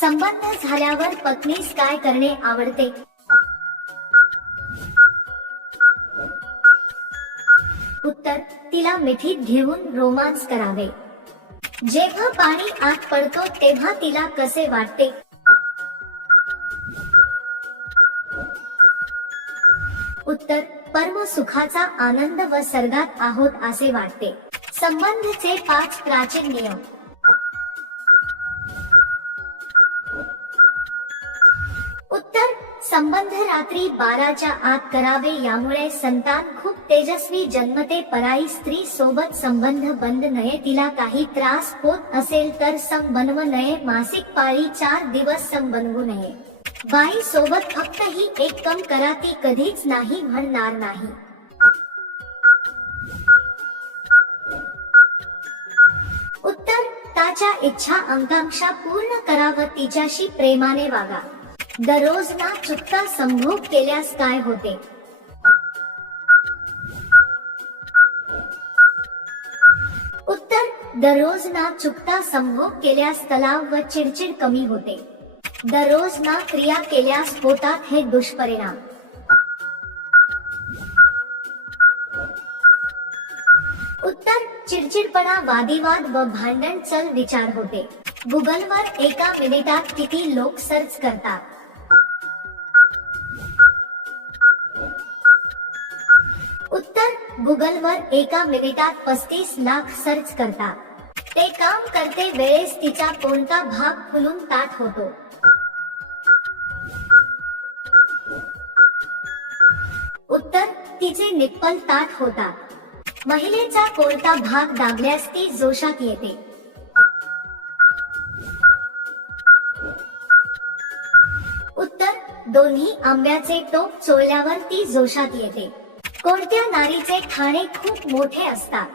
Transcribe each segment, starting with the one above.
संबंध झाल्यावर पत्नीस काय करणे आवडते? उत्तर, तिला मिठीत घेऊन रोमांस करावे. जेव्हा पाणी आत पडतो तेव्हा तिला कसे वाटते? उत्तर, परम सुखाचा आनंद व स्वर्गात आहोत असे वाटते. संबंधचे 5 प्राचीन नियम. उत्तर, संबंध रात्री 12च्या आत करावे, यामुळे संतान खूप तेजस्वी जन्मते. पराई स्त्री सोबत संबंध बंद नये, तिला काही त्रास होत असेल तर संग बनवू नये. मासिक पाळी 4 दिवस संग बनवू नये. बाई सोबत फक्त ही एक कम करा, ती कधीच नाही म्हणणार नाही. उत्तर, त्याच्या इच्छा आकांक्षा पूर्ण करा व तिच्याशी प्रेमाने वागा. दररोज ना चुकता संभोग केल्यास काय होते? उत्तर, दररोज ना चुकता संभोग केल्यास तलाव व चिडचिड कमी होते. दररोज ना क्रिया केल्यास होतात हे दुष्परिणाम. उत्तर, चिडचिडपणा, वादविवाद व भांडण चल विचार होते. गुगलवर एका मिनिटात किती लोक सर्च करतात? उत्तर, गुगलवर एका मिनिटात 35 लाख सर्च करतात. ते काम करते वेळेस तिचा कोणता भाग फुलून ताट होतो? उत्तर, तिचे निप्पल ताट होतात. महिलेचा कोणता भाग दाबल्यास ती जोशात येते? उत्तर, दोन्ही आंब्याचे टोक चोळल्यावर ती जोशात येते. कोणत्या नारीचे ठाणे खूप मोठे असतात?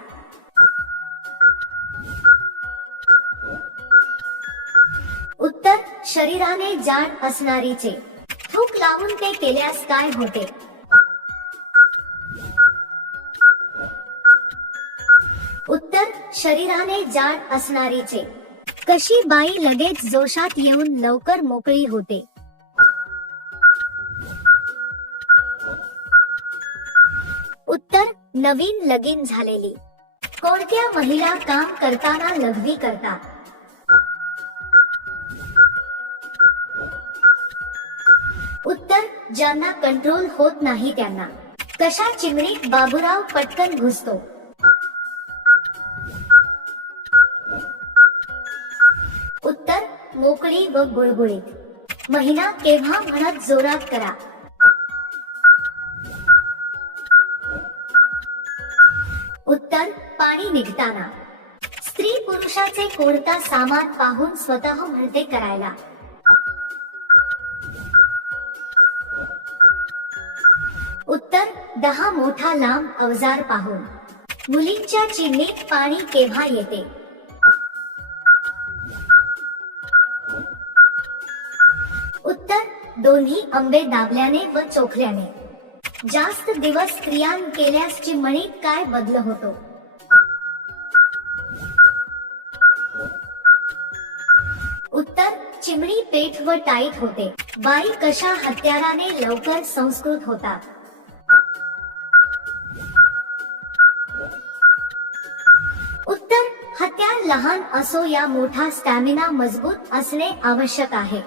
उत्तर, शरीराने जाड असणारीचे. थूक लावून ते केल्यास काय होते? उत्तर, शरीराने जाड असणारीचे. कशी बाई लगेच जोशात येऊन लवकर मोकळी होते? उत्तर, नवीन लगीन झालेली. कोणत्या महिला काम करताना लघवी करतात? उत्तर, ज्यांना कंट्रोल होत नाही त्यांना. कशा चिमणीत बाबूराव पटकन घुसतो? उत्तर, मोकळी व गुळगुळीत. महिना केव्हा म्हणत जोरात करा? उत्तर, पाणी निघताना. स्त्री पुरुषाचे कोणता सामान पाहून स्वतः म्हणते करायला? उत्तर, 10 मोठा लांब अवजार पाहून. मुलींच्या चिमणीत पाणी केव्हा येते? उत्तर, दोन्ही आंबे दाबल्याने व चोखल्याने. जास्त दिवस क्रिया केल्यास चिमणीत काय बदल होतो? उत्तर, चिमणी पेट व टाईट होते. बाई कशा हत्याराने लवकर संस्कृत होतात? उत्तर, हत्यार लहान असो या मोठा स्टॅमिना मजबूत असणे आवश्यक आहे.